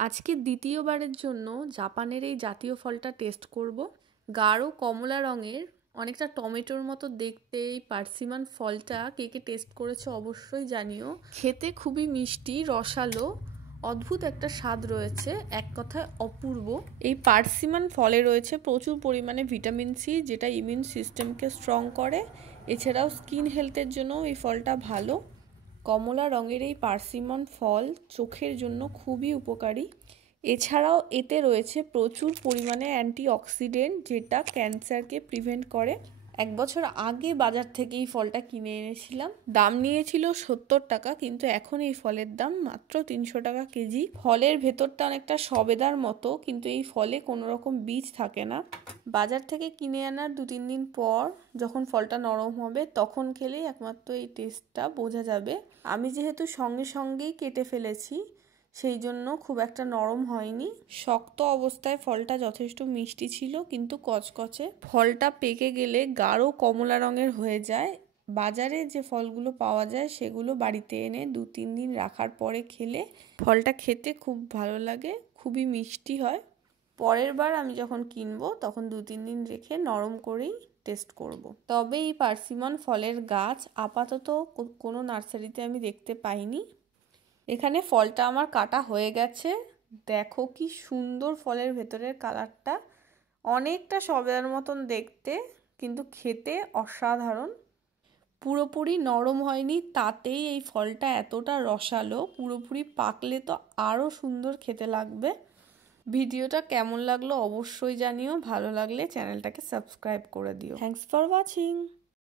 আজকে দ্বিতীয়বারের জন্য জাপানের এই জাতীয় ফলটা টেস্ট করব। গাঢ় কমলা রঙের, অনেকটা টমেটোর মতো দেখতে এই পার্সিমান ফলটা কে কে টেস্ট করেছে অবশ্যই জানিও। খেতে খুবই মিষ্টি, রসালো, অদ্ভুত একটা স্বাদ রয়েছে, এক কথায় অপূর্ব। এই পার্সিমান ফলে রয়েছে প্রচুর পরিমাণে ভিটামিন সি, যেটা ইমিউন সিস্টেমকে স্ট্রং করে। এছাড়াও স্কিন হেলথের জন্য এই ফলটা ভালো। কমলা রঙের এই পার্সিমন ফল চোখের জন্য খুবই উপকারী। এছাড়াও এতে রয়েছে প্রচুর পরিমাণে অ্যান্টিঅক্সিডেন্ট, যেটা ক্যান্সারকে প্রিভেন্ট করে। 1 বছর আগে বাজার থেকে এই ফলটা কিনে এনেছিলাম, দাম নিয়েছিল 70 টাকা, কিন্তু এখন এই ফলের দাম মাত্র 300 টাকা কেজি। ফলের ভেতরটা অনেকটা সবেদার মতো, কিন্তু এই ফলে কোনো রকম বীজ থাকে না। বাজার থেকে কিনে আনার 2-3 দিন পর যখন ফলটা নরম হবে তখন খেলেই একমাত্র এই টেস্টটা বোঝা যাবে। আমি যেহেতু সঙ্গে সঙ্গেই কেটে ফেলেছি, সেই জন্য খুব একটা নরম হয়নি। শক্ত অবস্থায় ফলটা যথেষ্ট মিষ্টি ছিল, কিন্তু কচকচে। ফলটা পেকে গেলে গাঢ় কমলা রঙের হয়ে যায়। বাজারে যে ফলগুলো পাওয়া যায় সেগুলো বাড়িতে এনে 2-3 দিন রাখার পরে খেলে ফলটা খেতে খুব ভালো লাগে, খুবই মিষ্টি হয়। পরের বার আমি যখন কিনবো তখন 2-3 দিন রেখে নরম করেই টেস্ট করব। তবে এই পার্সিমন ফলের গাছ আপাতত কোনো নার্সারিতে আমি দেখতে পাইনি। এখানে ফলটা আমার কাটা হয়ে গেছে। দেখো কি সুন্দর ফলের ভেতরের কালারটা, অনেকটা সবেদার মতন দেখতে, কিন্তু খেতে অসাধারণ। পুরোপুরি নরম হয়নি, তাতেই এই ফলটা এতটা রসালো। পুরোপুরি পাকলে তো আরও সুন্দর খেতে লাগবে। ভিডিওটা কেমন লাগলো অবশ্যই জানিও, ভালো লাগলে চ্যানেলটাকে সাবস্ক্রাইব করে দিও। Thanks for watching.